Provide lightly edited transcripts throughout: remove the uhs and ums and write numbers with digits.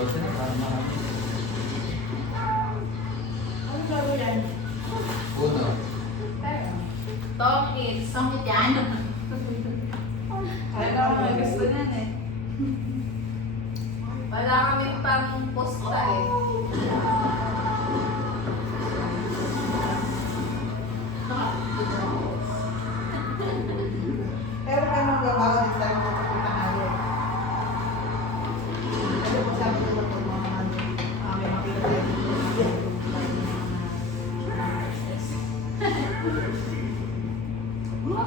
12 na, parang marami. Ano laro yan? Uno. Tongkit. Tongkit yan. Kaya ko may gusto niyan eh. Wala kami pang posta eh. Pero kaya magbabago din tayo makapunta tayo. Kasi kung sabi ko lang kung mga may makita tayo dito.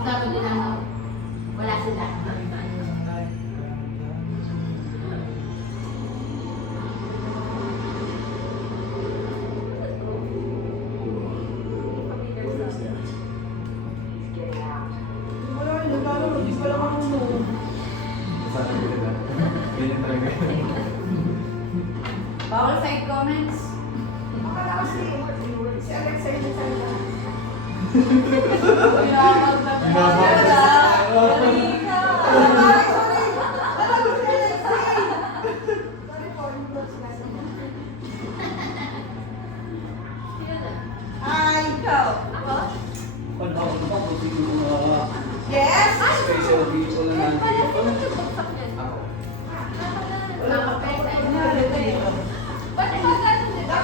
Sabi din ano, wala sila. Wala, naglalaro. Hindi ko lang marunong. Sana ko diba? Ganyan talaga. Bawal side comments. Akala kasi si Alexa yun yung salita. Pinapag na Pinapag. Halika. Sorry, sorry. Alam mo si Alexa eh. Sorry po, yung bro sinasabi. Hi! Ikaw? Ako? Panahon pa kung sino mga Yes! special people na Pala, nandito. sino nagbagsak niyan? Ako. Wala ka pa yung time. Ano dito? Ba't ikaw gano'n dito?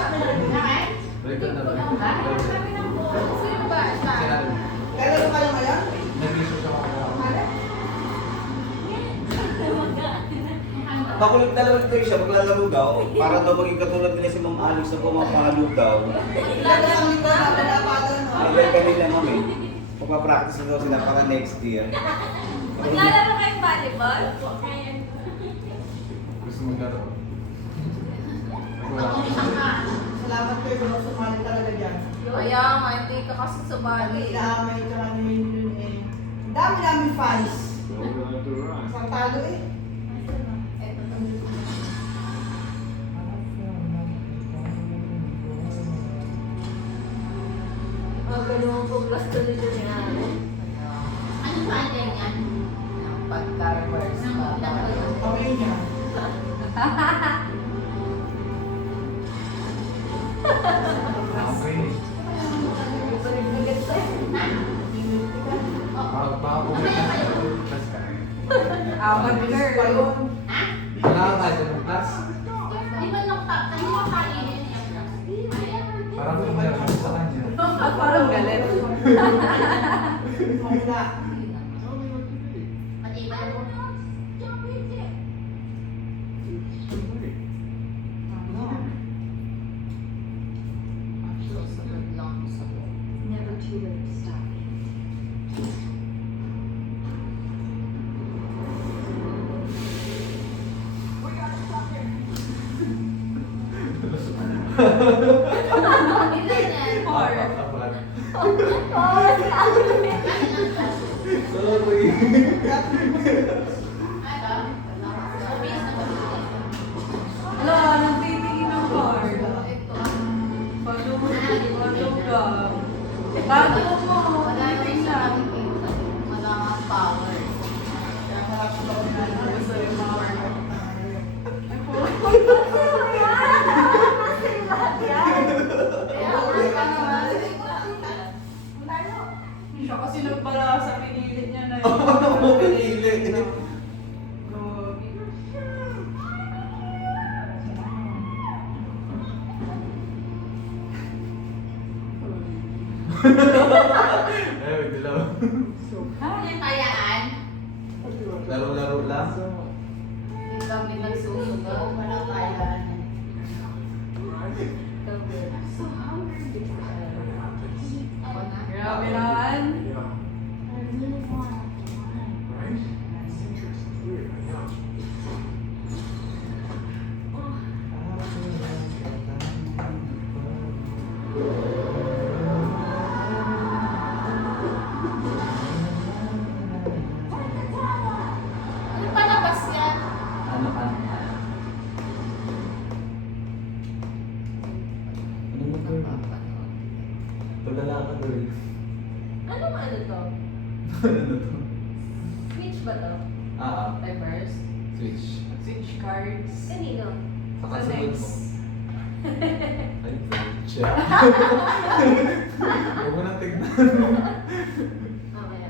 Nakay? Record na ba? Sabi ng buwan. Sino ba? Sila, Kailan mo kayo ngayon? nag-research ako kaya. Ano? Makulit na lang ito siya, maglalaro daw. Para daw maging katulad nila si Ma'am Alex na pumapalo daw. Nagkasama ko na pinapalo, no? Ay, kanila mami. Pagpapractice na daw sila para next year. Naglalaro kayong volleyball? Gusto maglaro. Wala Ako akong isang ka. Salamat kayo, bro. Sumali talaga dyan. Kaya nga, hindi ka kasi sa bali. Damay, tsaka yun yun eh. Ang dami-dami fans. Isang talo eh. Eto to. Ganun po plus tuloy doon nga. Ano pa yan yan? Pagka-reverse. Kami yun yan. Okay. Baka pumunta sa class ka. Apat girl. Wala ka tayo ng class. Di ba ano yung kainin niya? Parang pumunta ka sa kanya. Parang galit. Mamula. Matibay mo. Sunod lang sa loob. Never too late to stop. Ilan yan? Apat, apat. Sorry. Ano? Mabilis na mabilis. Wala, nagtitingin ng card. Ito. Paano mo ka? Bago mo. Wala na yung sarang kita. Wala nga power. Kaya marami pa rin na gusto yung mga workout. Kaya wala naman. Siya kasi nagpala sa pinilit niya na Pinilit. Grabe. Eh, wait, dilaw. Ano yung tayaan? Laro-laro lang. Hindi kami nagsusugaw. Walang tayaan. Ako na. Grabe naman. Ano palabas yan? Ano ka? Ano mo girl? Tulala ka girl. Anong ano to? Ano to? Switch ba to? Ah, Reverse? Switch. Switch cards. Kanino? Sa Nakasunod mo. Ay, siya. Huwag mo nang tignan. Okay.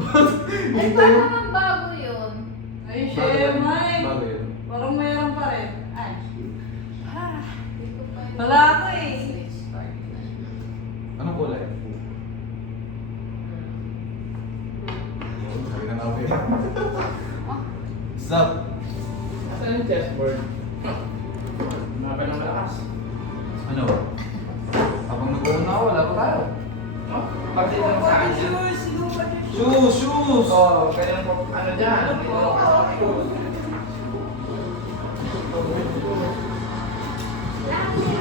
Ay, Dito paano yung... naman bago yun? Ay, Shemay. Bago yun. Parang mayroon pa rin. Ay. Hindi ko pa yun. Wala ako eh. Switch card na. Anong kulay? Sabi na namin. Stop! Saan yung chessboard? Mga pa ng malakas. Ano? Habang nag-uuna ako, wala pa tayo. Oh, pati lang sa akin yan. Shoes! Shoes! Oo, kaya mo, ano dyan? Ano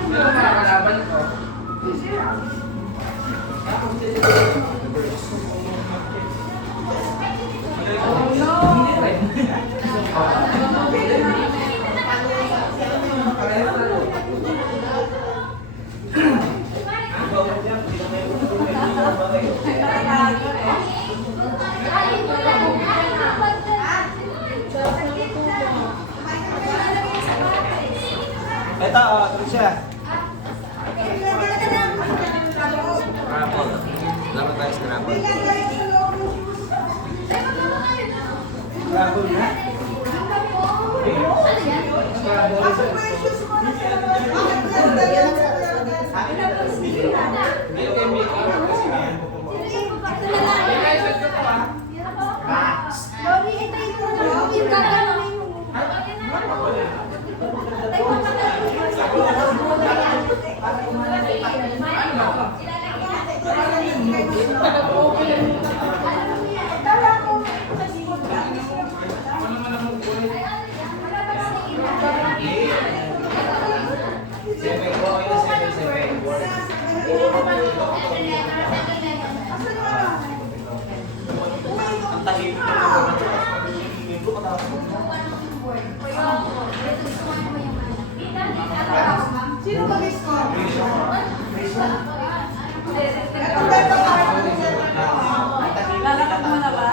mga kalaban ko? Oh no! Eto, Tricia. Scrabble. Lama tayo Scrabble. Scrabble na. Ang tahimik na Sino mag-score? Lalakad mo na ba?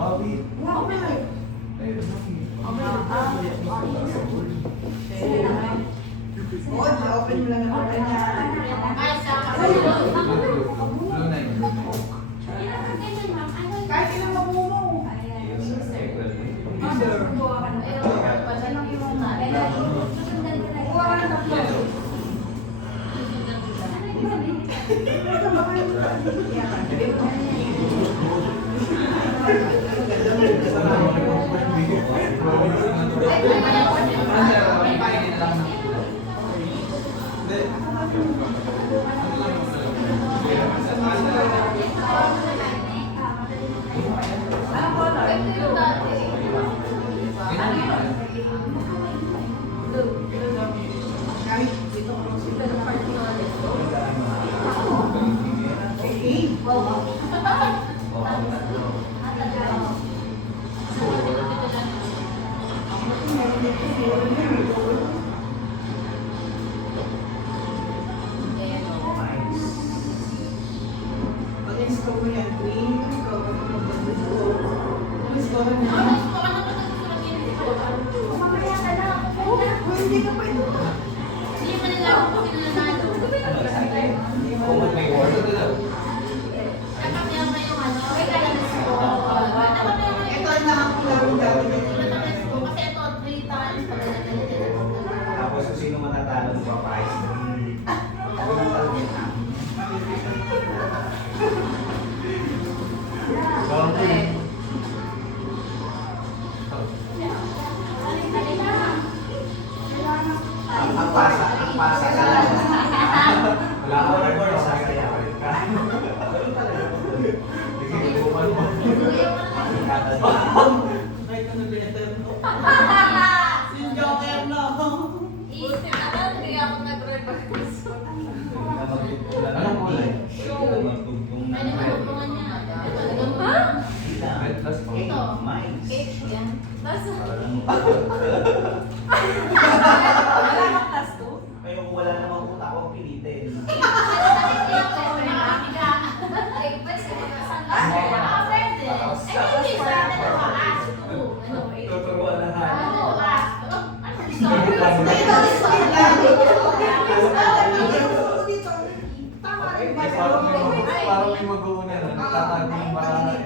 Bobby. Open mo lang ang Blue na yun. kahit ilang mabumo. Pag-install mo yan, green, ikaw mag-install mo yan. Hindi ka pa ito. Kung may word. Ito na ang laro dati. Tapos kung sino matatalo ng prize. Ang pasa sa lang. Wala ko record sa kaya. Sige, tutukan mo. Kahit ano pinaterno. Yung Joker, no? Isip na lang, hindi ako nag-reverse. Anong kulay? Pwede mo lupungan niya. Ha? Red plus po. Ito. Cake yan. Tapos, Wala ka plus 2? Ngayon kung wala namang utak ko, pilitin. Tuturuan na nga. Parang may mag-uuna na. Nagtatago yung barangay.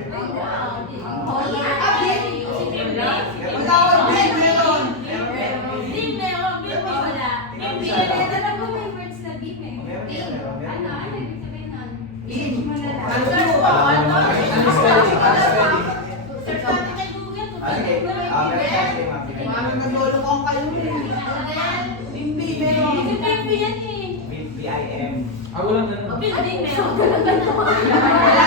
BIM. Walang ganun. Walang ganun.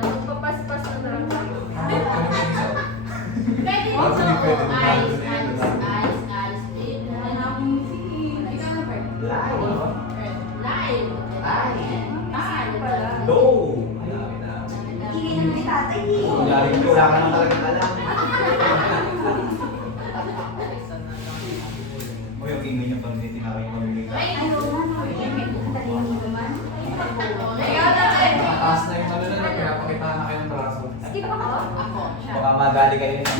Magpapaspas na lang. Pwede Pwede dito. Eyes, eyes, eyes, eyes. Live. Live. Low. Wala ka naman talagang alam. O yung ingay niya pag tinakay mo yung Mataas na yung ano na, pinapakita na kayo ng braso. Skip ako? Ako. baka madali kayo nito.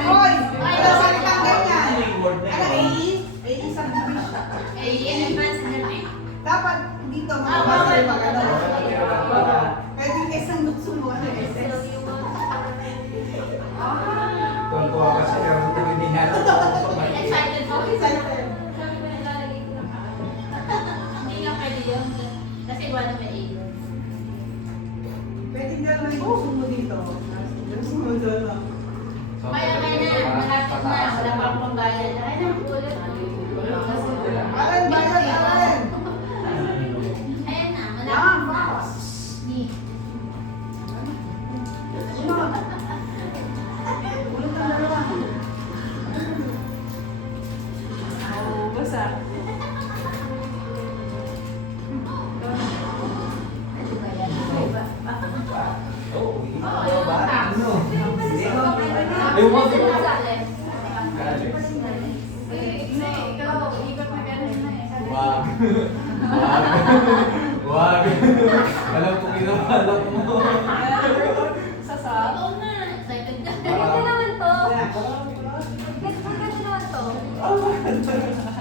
Hoy! Wala salitang ganyan. Ano, subdivision. Dapat dito makabasa yung mag-ano. Pwede yung isang lukso mo, ano, SS. Tuwan-tuwa kasi pero hindi nga Excited po. Excited. Hindi nga pwede yun. Kasi wala may ego. Pwede nga naman yung lukso mo dito. Lukso mo doon, no? Kaya kaya na, malapit na. Wala pa akong bayad. Ay, nakulit. Alan, bayad, Alan! Ayan na, Ah, malapit na. boss. Ulit ang dalawa. Basa. Oo, yung tax. Yung mga Wag. Wag. Wag. Alam ko ginawala mo. Oo nga, excited na.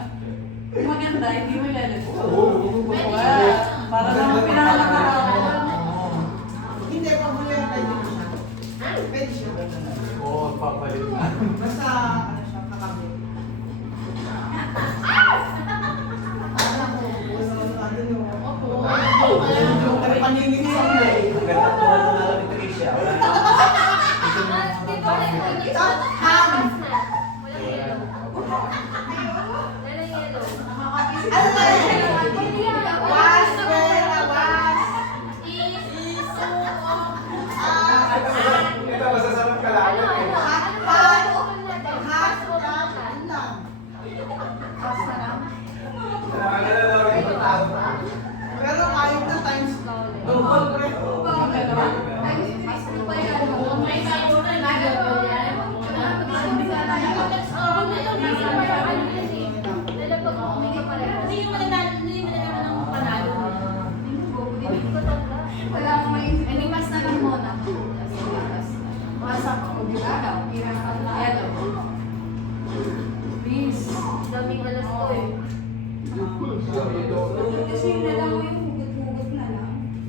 Maganda, hindi mo lalito. Pwede Wow. siya. Para naman pinangalan. Hindi, pabulyan pwede siya. Pwede siya. Oo, papalit na. Basta, ano siya, kakabit. Pero paningin sa mga Ganda tuwa na nga lang ni Tricia. Ano na yun? Was, pera, was. Ito, masasarap ka lang. Nakagala daw rin ito tao. Pero kahit na times double pre. Daming alas ko eh.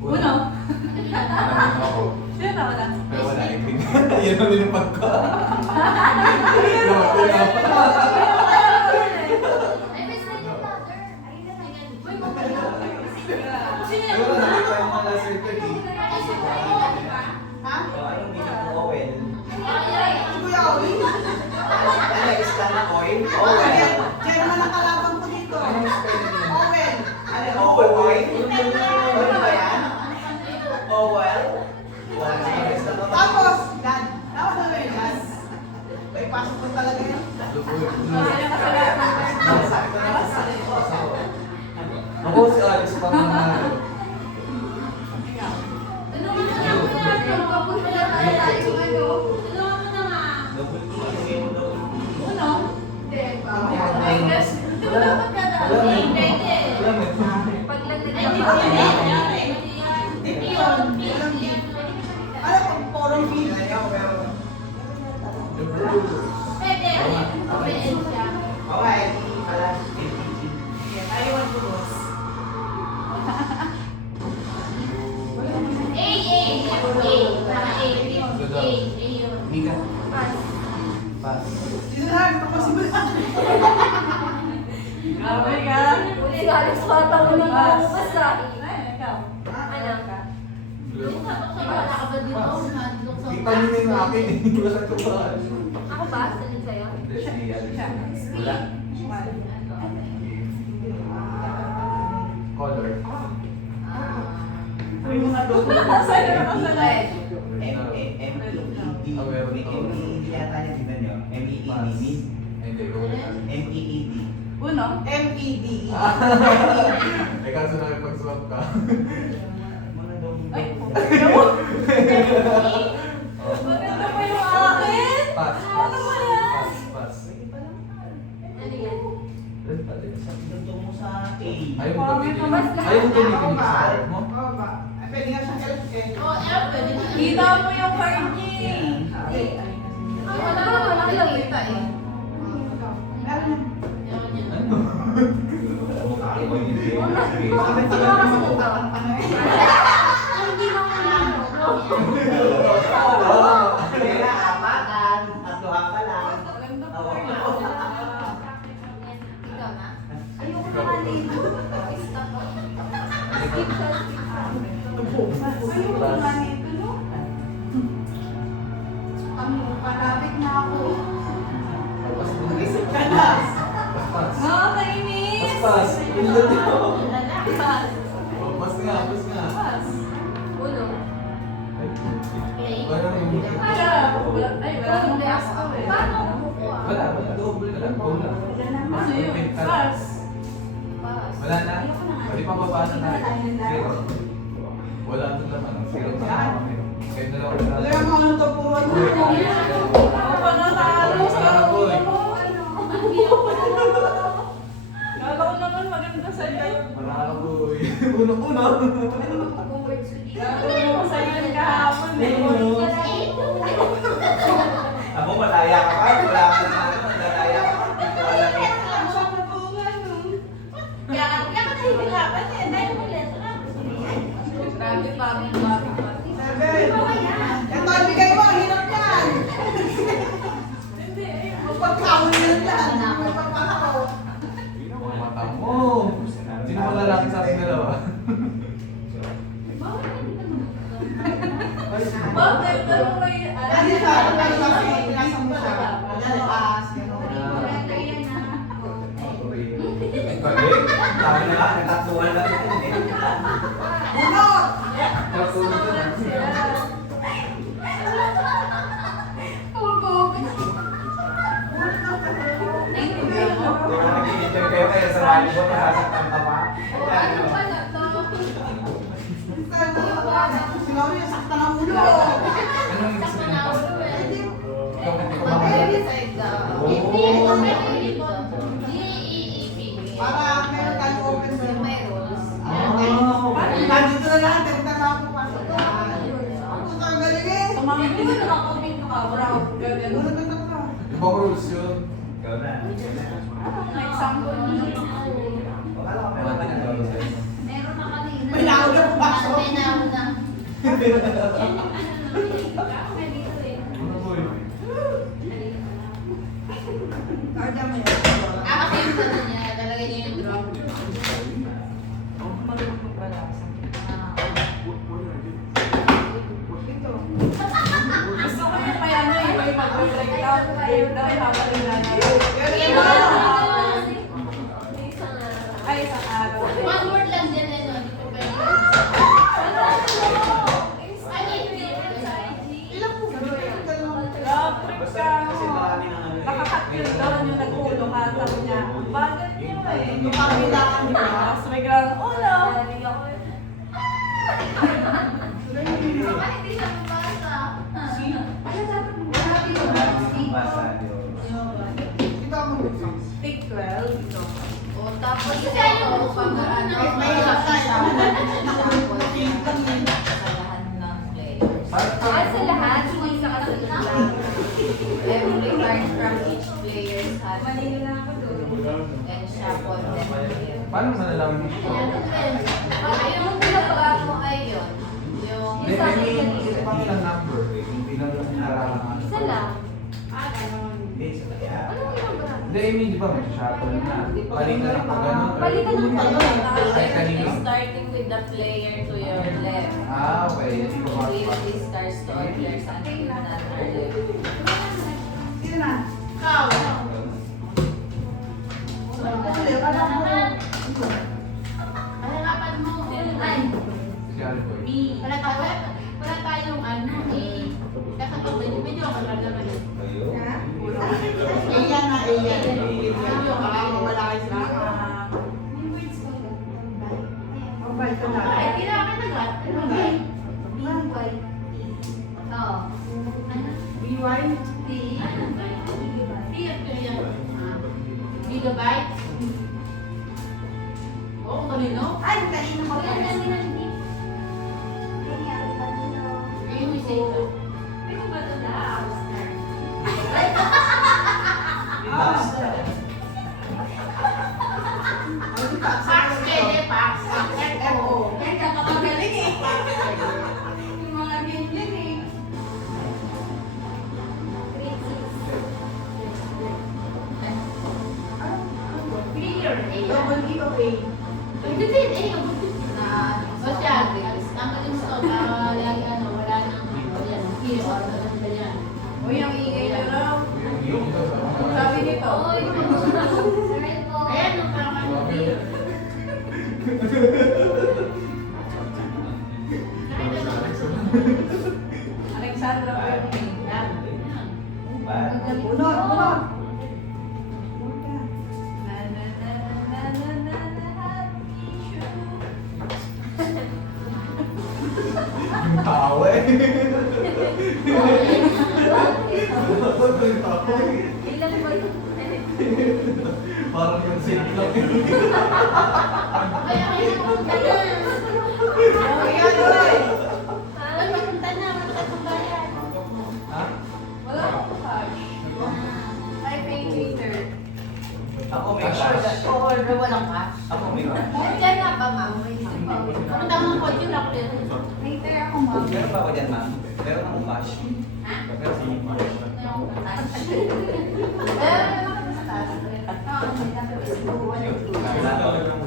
Uno. Sino na wala? Pero wala ibig. Yan ang nilipad ko. Ay, may second ladder. Uy, mabalik. Oil? Chairman ang kalaban ko dito. Owen. Oil? Ano ba yan? Oil? Tapos, dad. Tapos na yung dad. May pasok ko talaga yun. Ako si Alex pa mga Alam ko, forum fee. Ayawan ko, boss. Mika. Pass. Sinahan, kapasibulan. Grabe ka. Si Alex pataw na lang bukas ah. Ano? Kita niyo na yung akin eh. Wala ko ba? Ako ba? Sanin sa'yo? Hindi, si Alex. Wala. Color. May mga doon. Sa'yo na kasi na. M-E-E-D yata niya, tignan niyo. M-E-E-D. Hindi, ko wala. M-E-E-D. Uno, M-E-D-E. Eh kaso nakipag-swap ka. Ay, maganda pa yung akin. Pass, pass. Pass, pass. Ano yan? Ito mo sa A. Ayaw mo gamitin. Ayaw mo gamitin yung sa mo? Oo ba? Pwede nga siyang elf eh. Kita mo yung card niya. Wala naman ang nakita eh. Meron yan. Ano? Bakit sila kasi nagtatanong ka na eh? Hindi mo ano. Kaya apatan. Tatluhan ka lang. Maganda po Oo. yun. Ikaw na? Ayoko naman dito. Ayoko naman dito, no? Palapit na ako. Mag-isip ka na. Pass. Nakakainis! Pass. Pindot yun. Pass. Oh, pass nga, pass nga. Uno. Ay, parang yung... Paano kukuha? Wala, wala. Double ka lang. Goal lang. Ano yun? Pass. Pass. Wala na. Pwede pa papasa na. Zero. Wala ito naman. Zero na kami. Kayo na lang wala. Wala mo anong tapuan mo. Ako pa natalo sa Boy. Kala ko naman maganda sa'yo. Maraka boy. Uno-uno. Kala ko sa'yo yung kahapon eh. Ako malaya ka pa. Wala ka na ano. Malaya ka pa. Dito ka lang eh. Grabe pa. Ito, ibigay mo. Hirap yan. Magpagkawin yan yan. Magpagpakaw. Mga mata mo. Sino mo lalaki sa ating dalawa? Bakit? Ano ba yun? Ano siya? Ano kasi pinasa mo siya? Lalabas. Sabi na nga, nagtatluhan lang ito eh. Bunot! Nag-i-interview kayo sa volleyball, masasaktan ka pa. Sinabi yung sakta ng ulo. Anong ibig sabihin ng pass? Ikaw hindi ko Para meron tayong open door. Mayroon. Nandito na lahat. Punta na ako pasok. Punta ang galing eh. Hindi ko nakakomment ka, bro. Bunot na ako. Ibang rules yun. Ikaw na. Example mo. Akala ko Mga meron ka na. tinatawag sa'yo. Meron na kanina. May nauna po pasok. May nauna. Ano boy? Karga mo yan. Kasi yung ano niya, talaga niya yung drop. Gusto ko yung may ano eh, may mag-breakdown. Game daw, habang nanay. Ay, isang araw. One word lang din eh, no? Hindi ko pwede. Ilang po ba? Basta kasi marami ng ano. Nakakat yun doon yung nagulong ka. Sabi niya, bakit yun eh? Kumakilaan niya. Tapos may grang, oh no! Bakit hindi siya mabasa? Basta yun. Ito ang Stick 12. Ito. O, tapos ito, pag-ano, May lahat sa lahat ng players. Sa lahat, hindi sa kasunod. Every card from each player's hand. And shuffle them. Paano malalaman mo? Yung pinapagawa mo ay yun. Yung Hindi, may pang ilang number eh. Hindi lang yung nararangan. isa lang. Hindi, sa kaya. Hindi, I mean, di ba may shuttle na? Palitan ng pag ano? Palitan ng pag-ano. Ay, kanina. Starting with the player to your left. Ah, okay. Hindi ko With makapag. these stars to all players until not our left. Sino na? Ikaw. Hanapan mo. Ay. Si Alboy. Wala tayong ano eh. Kakatawin. Medyo ako lang naman eh. Ayun. Iyan na, iyan. Medyo ako lang. Malaki sila. Mabay ka na. Ay, kailangan na lahat. Ano ba? Oo. Ano? BY? Gigabytes? Oo, kanino? Ay, kanina ko. Ayun, may say ko. Ano ba ito na? Pax, pwede, Pax. Oo. Kaya kapagaling eh. Yung mga ganyan eh. Clear. Double E o A? Hindi din eh. O siya, tanggalin mo ito para lagi ano, wala nang yan, clear or ano ganyan. O yung ingay nyo raw. Yung Sabi nito. Ayan, no, parang ano clear. Alexandra Perry. Ba? Bunot, bunot. yung tao eh. Yung tao eh. Ilan ba yun? Parang yung safe lang. Kaya punta na. Oh, yan, oy. Ay, mapunta na, magtatumbayan. Ha? Wala akong cash. Ay, pay later. Ako may cash. Order, walang cash. Ako may cash. Ay, kaya nga ba, ma'am? Punta mo po, yun ako din. Later ako, ma'am. Meron pa ako dyan, ma'am. Meron akong cash. Ha? Meron akong cash. Wala ka lang ng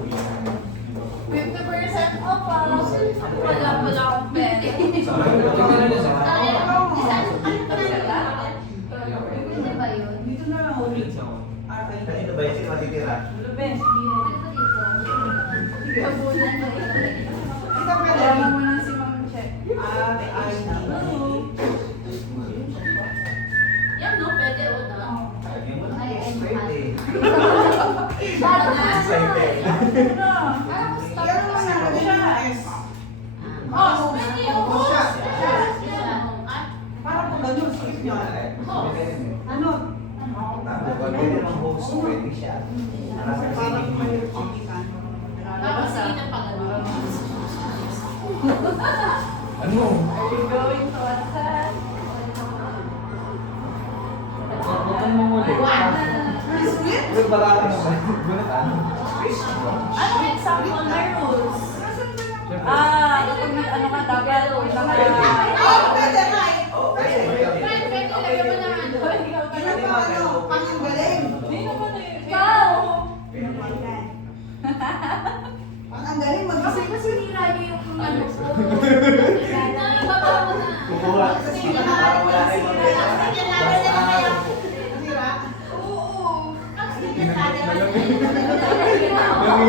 50% off ah. Wala akong pera. Hindi ba yun? Dito na lang ulit. Kanino ba yun? Sino matitira? Lubes. Kabunan mo ito. Ito pwede. Alam mo lang si Ma'am Che. Ate Aina. Yan no, pwede o na. Lagyan mo lang. Ay, ay, Pwede. Para na. Excited. Ano? Parang gusto ko. Yan mo na. Ano siya? S. Oh, pwede o. Siya. Ah, Para po ganun. Skip nyo. Ano? Pwede naman host. Pwede siya. Nasa Para singing may mo. chikikan. tapos sige na pag ano. Ano? Are you going to attack? Huwag kang manguli. Split? Uy, baka naman. Gunat ano? Ano example na rules? Siyempre. Kapag ano ka dapat pwede right. Oh, pwede. Fred, pwede lagyan mo ng ano. Ilan pa ano? Panganggaling. Hindi naman eh. Ikaw! Panganggaling mag-isip Kasi sinira niyo yung ano ko. Baba mo na. Kukuha. Kasi parang wala na yung mga Sige, laban na kayo.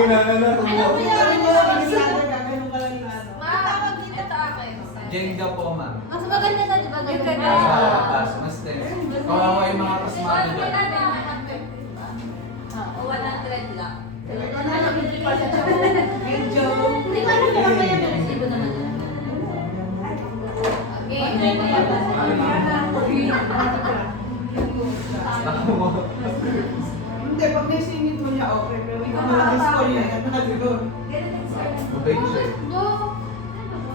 na. Alam mo yan, ganun ka lang na ano. Matawag dito sa akin. Jenga po, ma'am. Mas maganda na, di ba? Ganun Yung ka. Sa labas, mas tense. Kawawa yung mga kasmado dyan. O 100 lang. Medyo. Hindi ba ano ba kaya may resibo naman yan? Okay. Hindi, pag naisingit mo niya, okay. Pero ikaw mag-score niya, yan na siguro. Mabait siya eh.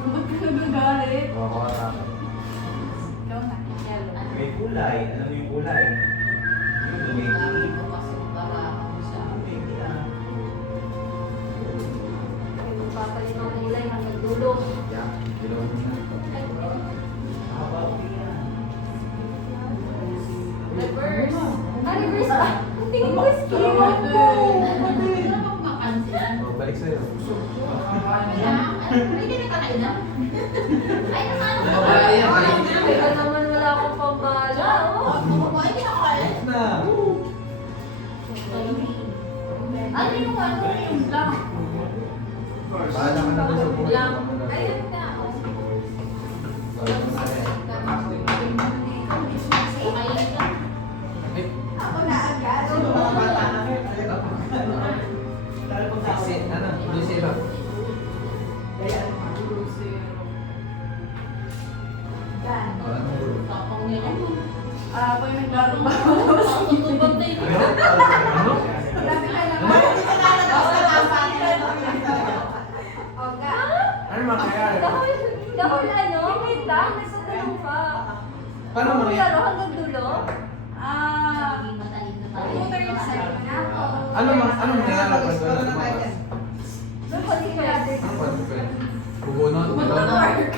Ba't ka nagagalit? Oo, May kulay. Alam mo yung kulay? Yung dumiti. Yan, dilaw mo na. Reverse. Reverse ba? Tingin ko skin mo po. Oh, balik sa'yo. Ay, naman wala akong pambala. Balik na. Ano yung black? Bahala ka na doon sa buhay. Black. Ayun na. Eh, Ako na agad. Sino mga bata na kayo? Lalo kung tao. Kasi, ano, Lucero. Kaya, Oh, anong group? pag naglaro ba? Tutubag na yun. Ano? Hindi ka lalabas ka na Ano mangyayari? Dahil ano? Wait lang, nagtatanong pa. Paano Kung mangyayari? laro hanggang dulo? Ano mangyayari pag wala lumabas? May consequences. Ano consequence? Bubunot? Mag-work.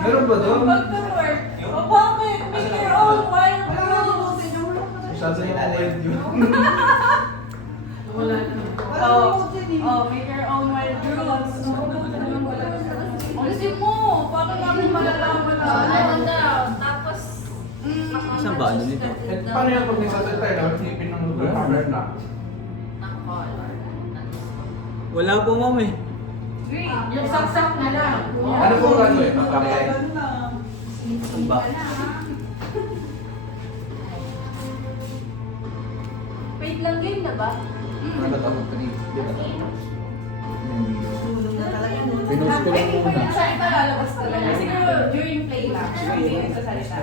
Meron ba doon? Mag-work. O bakit? Make your own wild rules. Masyado yung wild yun. Wala make your own wild rules. Kasi mo, bakit namin malalaman na Ano daw? Tapos, Saan ba? Ano nito? Eh, paano yung pag nagsasalitay na isipin ng lugar na? naka-color. Wala po, ma'am eh. Yung saksak na lang. Ano po ano eh? Papakay? Saan ba? Wait lang, game na ba? Natatakot ka dito. Tulong na talaga. Pinost ko lang muna. Nagsasalita, lalabas talaga. Siguro during play lang. Hindi nagsasalita.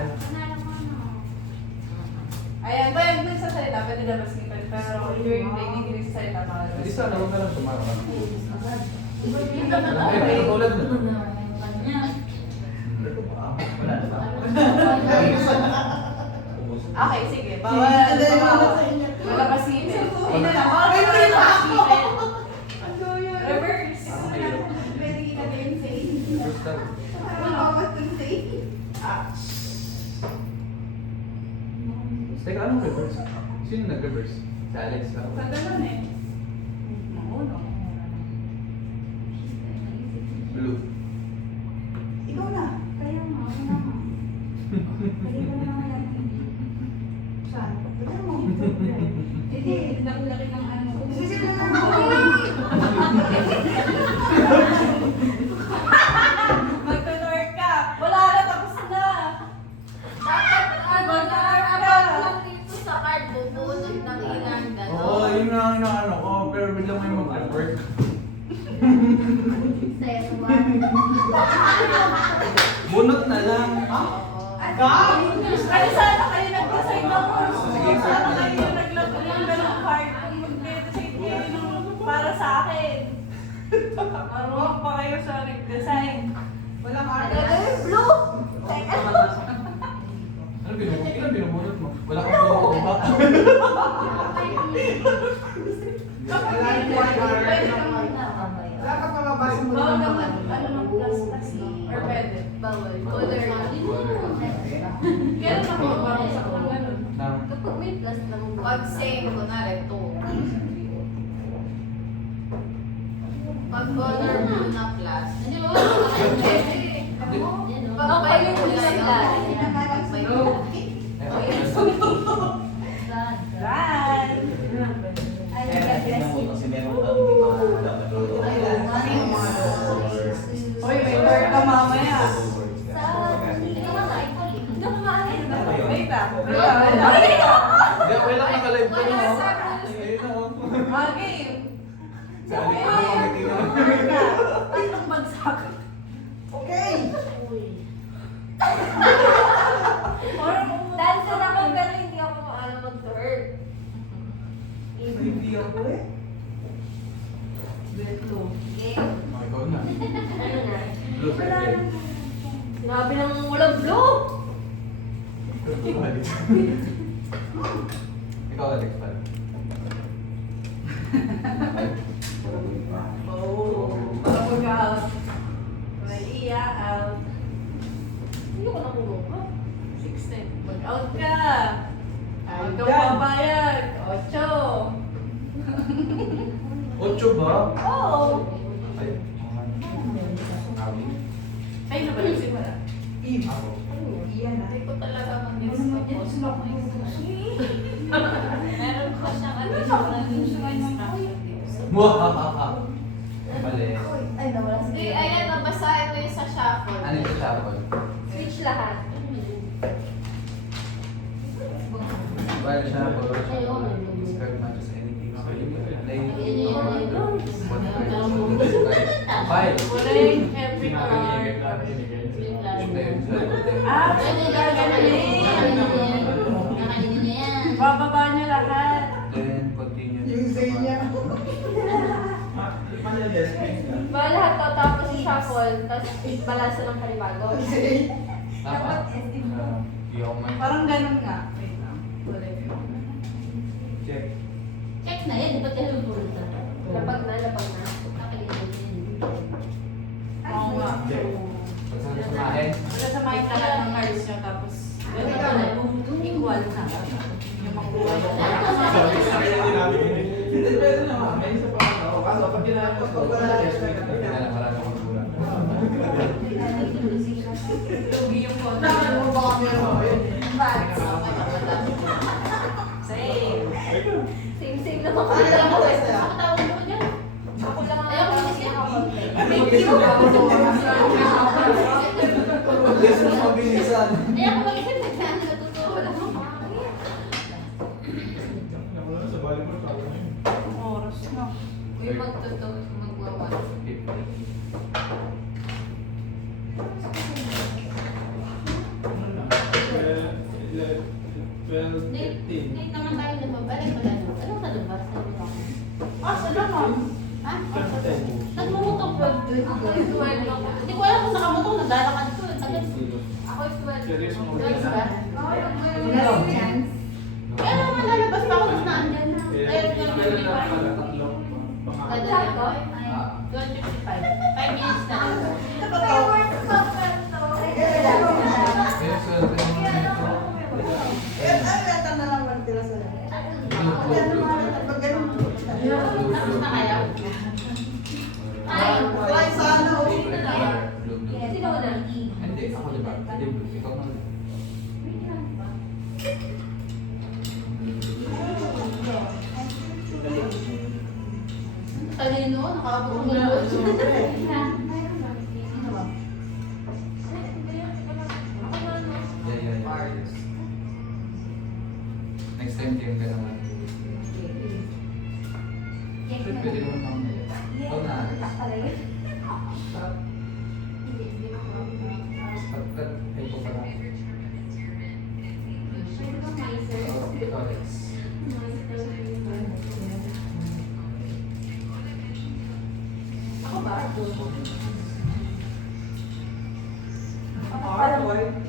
Ayan, pag nagsasalita, pwede labas ni Pel. Pero during play, hindi nagsasalita para Hindi labas. sana, huwag na lang tumakas. Wala Ay, katulad na. Wala na ba? Okay, sige. Bawal. Lalabas ni Pel. Hindi na lang. Bawal na lalabas ni Pel. Reverse. Pwede kita din say. Basta. Makawas dun say. Teka, anong reverse? Sino nag-reverse? Si Alex lang. Sa ganun eh. Mauno. Blue. Ikaw na. Kaya mo, ako naman. Pwede ka na naman natin. Saan? Pwede mo. Hindi, laki-laki ng ano. Sisip na naman. Mag-convert ka. Wala na, tapos na. Dapat, about lang dito sa card, bubunod ng ilang gano'n. Oo, yun nga ang inaano ko. Pero biglang may mag-convert. Bunot na lang. Ano sana kayo nag-decide ako? Sige, Sana sige. kayo naglagay ng card kung mag-decide kayo ng para sa akin. Marunong pa kayo sa nag-design. Walang Blue! Ano binubunot? Ilan binubunot mo? Wala kang binubunot ba? Dapat mababasa mo lang naman. Ano ng plus plus or pwede? Bawal. Color lang. Kailan ako mababasa ko ng ganun? Nang Kapag may plus lang. Pag same, kunwari, 2. Pag color blue na plus. Hindi mo pag may kulay lang. Pag may kulay. Run! Ay, God bless you. Oh, ikaw na. Ano na? Blue circle. Sinabi ng walang blue! Ikaw, Alex, pala. Oh, para mag-out. May iya-out. Hindi ko nakulong ka. 16. Mag-out ka. Huwag kang done. babayad. 8. 8 ba? Oo. Ay, Ay, na ba nagsimula? Eve. ako. Iyan na. Hindi ko talaga mag-experience. Meron ko siyang additional instruction tips. Wahahaha. Mali. Ay, nawala si Hindi, ayan, nabasahin ko yung sa shuffle. Ano yung shuffle? Switch lahat. While shuffle, describe matches anything. So, you can play what Five. Bring every card. Ah, sige, gagaling. Bababa niyo lahat. Then continue. Yung say niya. Ba lahat to, tapos shuffle, tapos balansa ng panibago. Tama. Hindi ako man. Parang ganun nga. Wait lang. Ulit. Check. Check na yan, ba't yan hulog na? Lapag na. Nakalimutan yun. Oo nga. Pagsasamahin. Sasamahin lahat ng cards niyo tapos equal na. Yung makuha niyo. Hindi, pwede naman. May isa pa ako. Kaso pag ginagawa ko, Hindi na lang marami akong kulang. Lugi yung konti. Same. Same naman ko. Ako tawag mo dyan. Ako lang ang ayaw ko kasi Thank you. Listen mo, bilisan. Ayaw ko mag-isip na dyan. Natutuwa lang ako. Oras na. Uy, magtutuwa. Magwawa. 50. Hindi naman tayo nababalik pala. Anong nalabas? Ah, salamat. Ha? Nagmumutong po. Ako yung 12 lang. Hindi ko alam kung nakamutong. Naglalakad ko. Ako yung 12. Serious mo 12 ba? Wala si chance. Kaya naman lalabas pa ako tapos naandyan na. Ayun ko naman may parang. Dadala ko? Ah. 12:55. 5 minutes na. Kaya sa Na lang magtira sa pag ganun. Tapos na kaya? Ay! Ay, sana. Sino na lang? Sino na? Hindi, ako diba? Hindi, ikaw na. Talino? Nakabukong mo. Yeah. Next time, game ka naman. Pwede naman mamaya. Ikaw na. Cut. Ay, ko pala. Ikaw, Alex. Ako ba?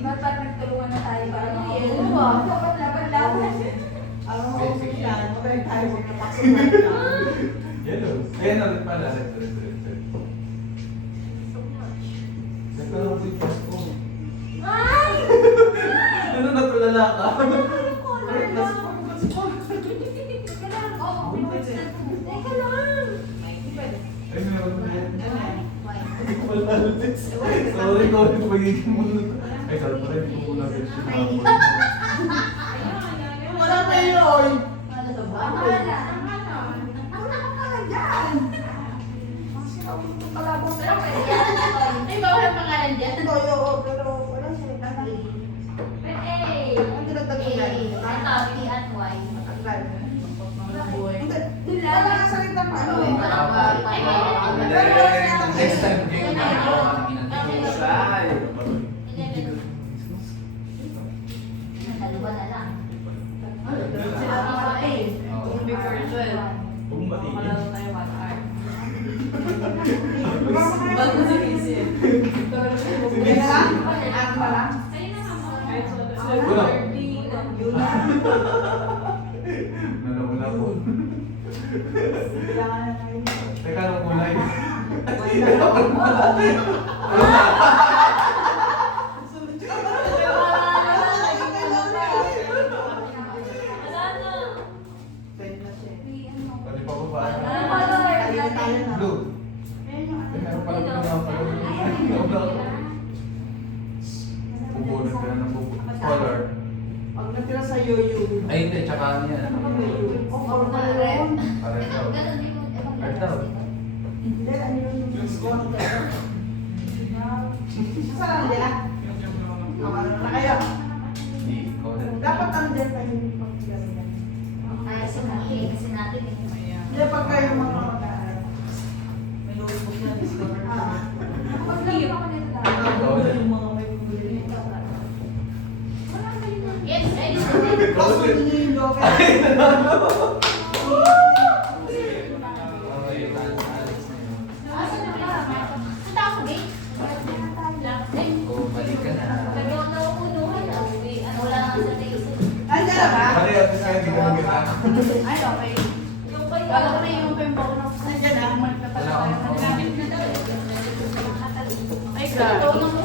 Dapat nagtulungan na tayo para Yelo ah. dapat laban-laban. Basic yan. Tayo magpapasok. Yellow. Ayan na rin pala. Red. Nagkaroon ko yung Pasko. Ay! Ano natulala ka? Color lang. Teka lang. Oo. Teka lang. Ay, meron na yan. Wala ulit. Sorry, pagiging mo. Ay, sorry pa rin. Pupula rin siya. Wala na yun. Ano to ba? Wala ka na dyan. Palabong Pero pwede yan. Ay, bawal ang pangalan dyan. Toyo, pero wala siya. A. Ang tinatagyan. Ito, P at Y. Matagal. Doon lang. Wala ka salita pa. Ano? Next time, game na ako. Dalawa na lang. Before 12. Kung Makalaro tayo 1 hour. Pwede na siya. Pwede pa ba ba? Kanina tayo na. Blue. Ayan yung Ay, meron ano. pala blue na pala. Bubunod ka na ng color. Pag natira sa yoyo. Ay, hindi. Tsaka ano yan. Ano ba yoyo? O, puro pala yun. Pareho. Art daw. Hindi, ano yung score ko? Saan nila? Ano na kayo? Hindi. Color. Dapat ano din tayo yung pagkagawa. Ay, kasi natin eh. Hindi, pag kayo mga mag-aaral. May notebook na discover na. Pag-give ako nito Color. Yung mga may bumili. Yes, I Tapos hindi nyo yung local. Okay, Asa na ba? Punta ako, babe. oh, mali ka na. Nagawang nauunuhan. Wala nga sa taste. Andiyan na ba? Mali at least ngayon, tingnan kita. Ay, okay. Yung pa Kala ko na yung pembo ko na. Andiyan na. Wala akong- Ay, Ito nung